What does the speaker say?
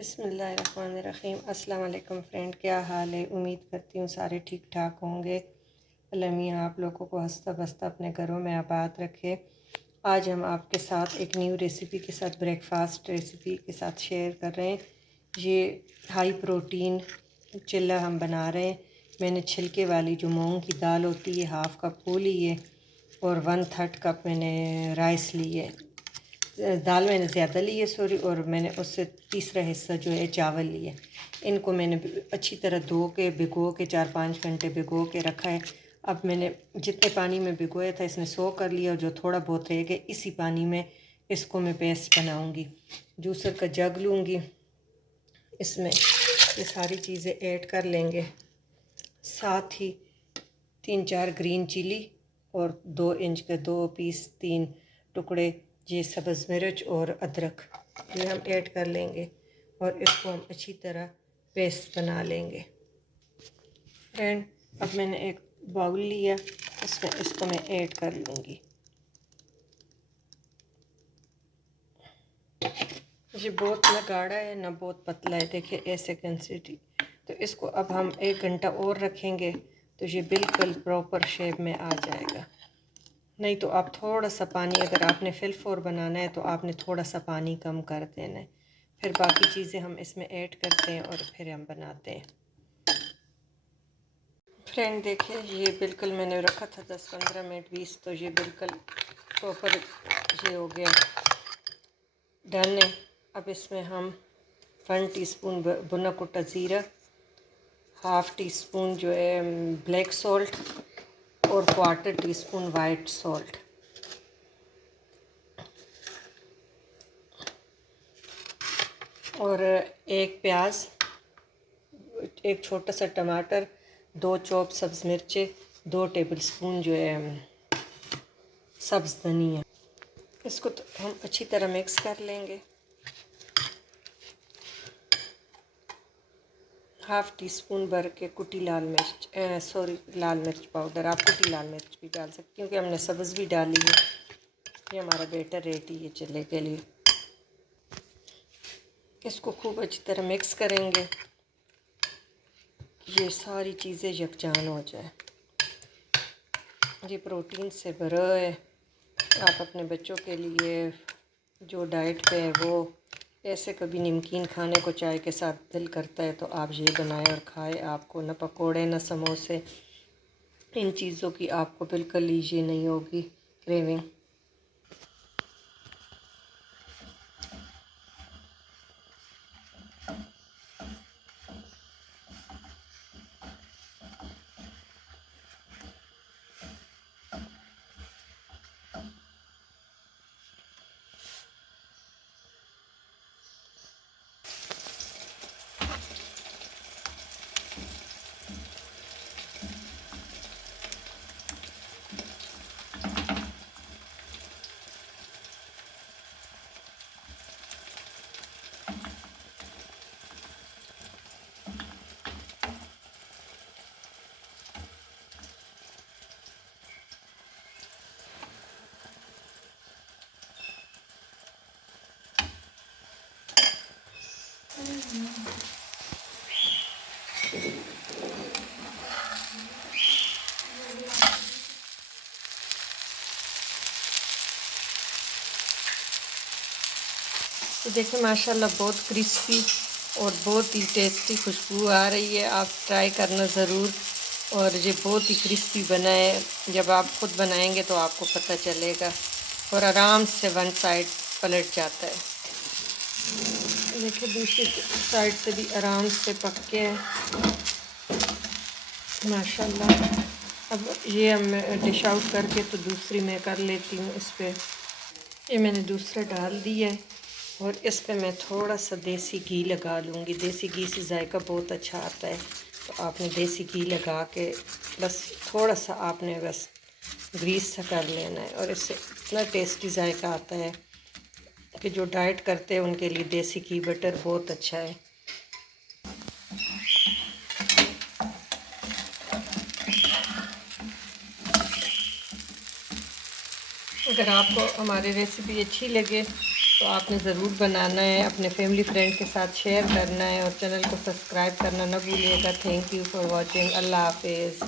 बिस्मिल्लाहिर्रहमानिर्रहीम। अस्सलाम वालेकुम फ्रेंड, क्या हाल है? उम्मीद करती हूँ सारे ठीक ठाक होंगे। अल्लाह मियाँ आप लोगों को हंसता बसता अपने घरों में आबाद रखे। आज हम आपके साथ एक न्यू रेसिपी के साथ ब्रेकफास्ट रेसिपी के साथ शेयर कर रहे हैं। ये हाई प्रोटीन चिल्ला हम बना रहे हैं। मैंने छिलके वाली जो मूंग की दाल होती है हाफ़ कप वो ली है और 1/3 कप मैंने राइस ली है। दाल मैंने ज़्यादा ली है सॉरी, और मैंने उससे तीसरा हिस्सा जो है चावल लिए। इनको मैंने अच्छी तरह धो के भिगो के 4-5 घंटे भिगो के रखा है। अब मैंने जितने पानी में भिगोया था इसने सो कर लिया, और जो थोड़ा बहुत रह गया इसी पानी में इसको मैं पेस्ट बनाऊंगी। जूसर का जग लूँगी, इसमें ये सारी चीज़ें ऐड कर लेंगे। साथ ही 3-4 ग्रीन चिली और 2 इंच के 2 पीस 3 टुकड़े ये सब्ज़ मिर्च और अदरक ये हम ऐड कर लेंगे और इसको हम अच्छी तरह पेस्ट बना लेंगे। फ्रेंड, अब मैंने एक बाउल लिया, इसमें इसको मैं ऐड कर लूँगी। ये बहुत ना गाढ़ा है ना बहुत पतला है, देखिए ऐसे कंसिस्टेंसी। तो इसको अब हम 1 घंटा और रखेंगे तो ये बिल्कुल प्रॉपर शेप में आ जाएगा। नहीं तो आप थोड़ा सा पानी, अगर आपने फिल-फोर बनाना है तो आपने थोड़ा सा पानी कम कर देना है। फिर बाकी चीज़ें हम इसमें ऐड करते हैं और फिर हम बनाते हैं। फ्रेंड देखिए, ये बिल्कुल मैंने रखा था 10-15 मिनट 20, तो ये बिल्कुल प्रॉपर ये हो गया, डन है। अब इसमें हम 1 टीस्पून भुना कुटा ज़ीरा, हाफ़ टी स्पून जो है ब्लैक सॉल्ट और 1/4 टीस्पून वाइट सॉल्ट, और 1 प्याज, एक छोटा सा टमाटर, 2 चॉप सब्ज़ मिर्चें, 2 टेबलस्पून जो है सब्ज़ धनिया। इसको तो हम अच्छी तरह मिक्स कर लेंगे। हाफ़ टी स्पून भर के कुटी लाल मिर्च, लाल मिर्च पाउडर, आप कुटी लाल मिर्च भी डाल सकते क्योंकि हमने सब्ज़ भी डाली है। ये हमारा बेटर रेडी है चिल्ले के लिए। इसको खूब अच्छी तरह मिक्स करेंगे, ये सारी चीज़ें यकजान हो जाए। ये प्रोटीन से भरा है, आप अपने बच्चों के लिए जो डाइट पे है वो, ऐसे कभी नमकीन खाने को चाय के साथ दिल करता है तो आप ये बनाएं और खाएं। आपको न पकोड़े न समोसे, इन चीज़ों की आपको बिल्कुल लीजिए नहीं होगी क्रेविंग। तो देखिए माशाल्लाह बहुत क्रिस्पी और बहुत ही टेस्टी खुशबू आ रही है। आप ट्राई करना ज़रूर, और ये बहुत ही क्रिस्पी बना है। जब आप ख़ुद बनाएंगे तो आपको पता चलेगा, और आराम से वन साइड पलट जाता है। देखिए दूसरी साइड से भी आराम से पक के है माशाल्लाह। अब ये मैं डिश आउट करके तो दूसरी मैं कर लेती हूँ। इस पर ये मैंने दूसरा डाल दिया है और इस पे मैं थोड़ा सा देसी घी लगा लूँगी। देसी घी से जायका बहुत अच्छा आता है, तो आपने देसी घी लगा के बस थोड़ा सा आपने बस ग्रीस सा कर लेना है, और इससे इतना टेस्टी जायका आता है कि जो डाइट करते हैं उनके लिए देसी घी बटर बहुत अच्छा है। अगर आपको हमारी रेसिपी अच्छी लगे तो आपने ज़रूर बनाना है, अपने फैमिली फ्रेंड के साथ शेयर करना है और चैनल को सब्सक्राइब करना ना भूलिएगा। Thank you for watching. अल्लाह हाफिज़।